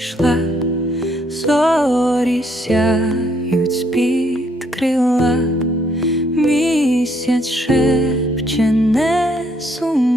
вийшла, зорі сяють з-під крила, місяць шепче не сум.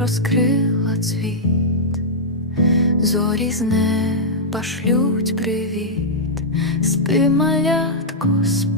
розкрила цвіт, зорі з неба шлють привіт, спи, малятко, спи.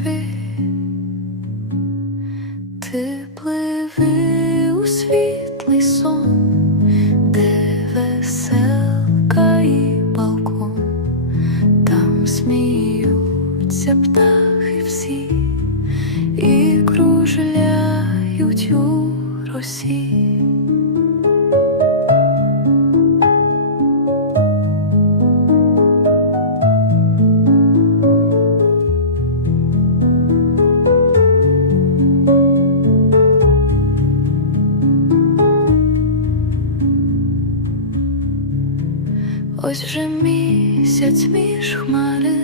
Ось вже місяць між хмари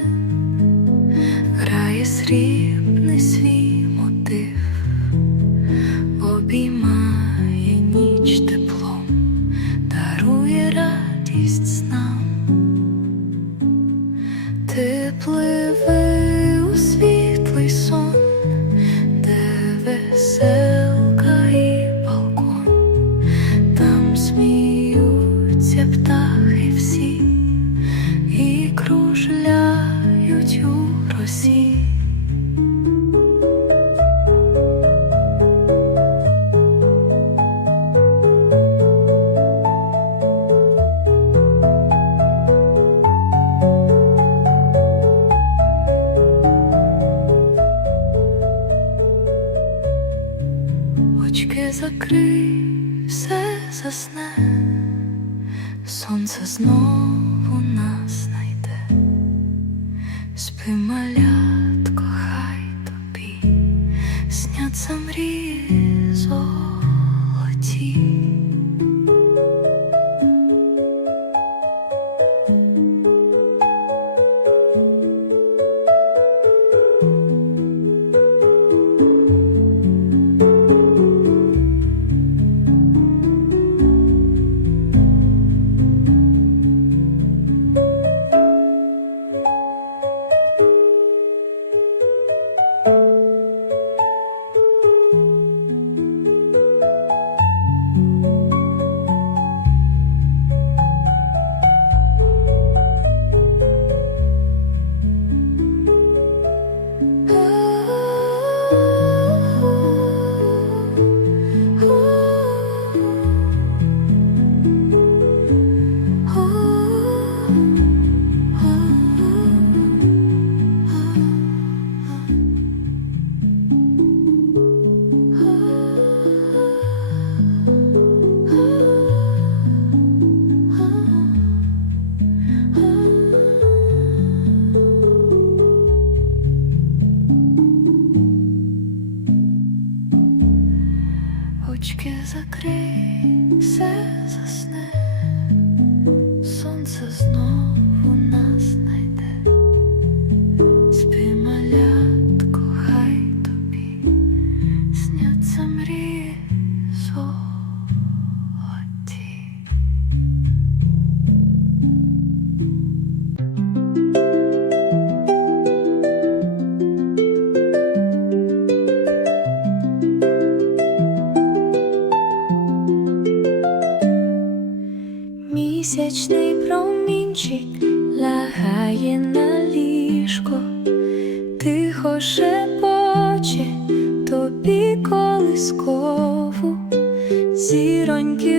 грає срібний свій мотив, обіймає ніч теплом, дарує радість нам. Тепле Сонце знову нас.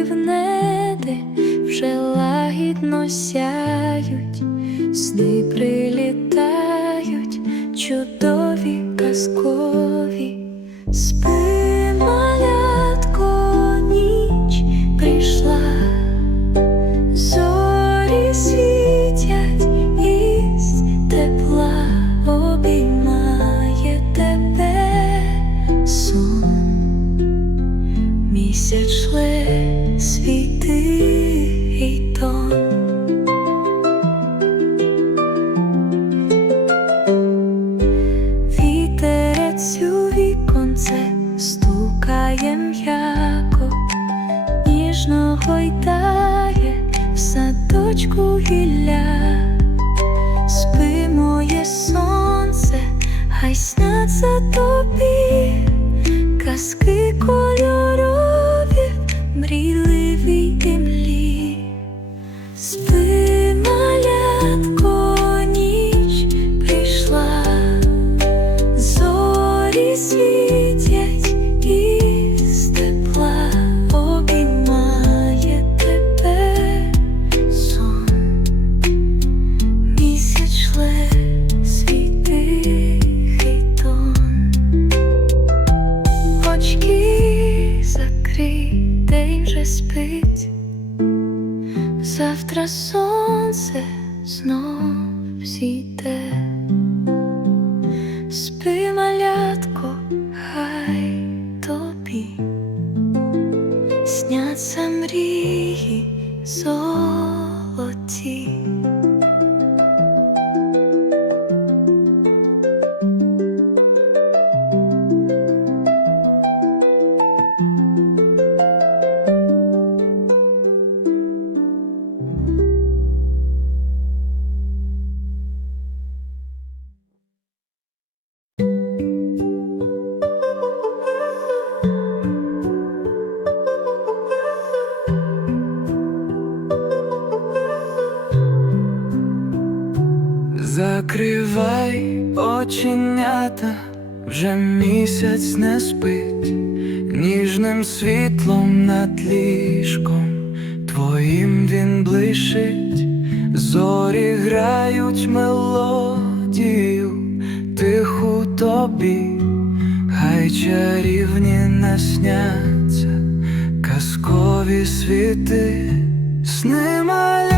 гнеди вже лагідно сяють, сни прилітають, чудові казкові. гойдає в садочку гілля, спи моє сонце, хай сняться тобі. іскра сонце знов. Закривай оченята, вже місяць не спить, ніжним світлом над ліжком твоїм він блищить, зорі грають мелодію, тиху тобі, хай чарівні насняться, казкові світи, снима.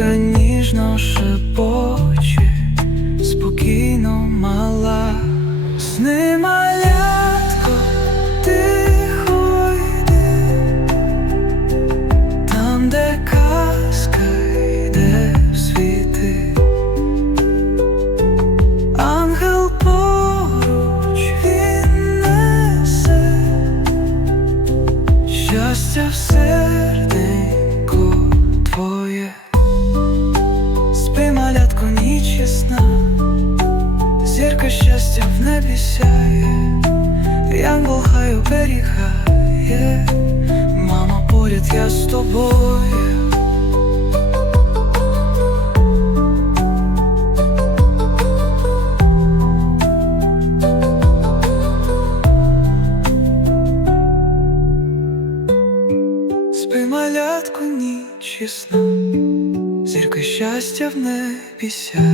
дихання. Малятко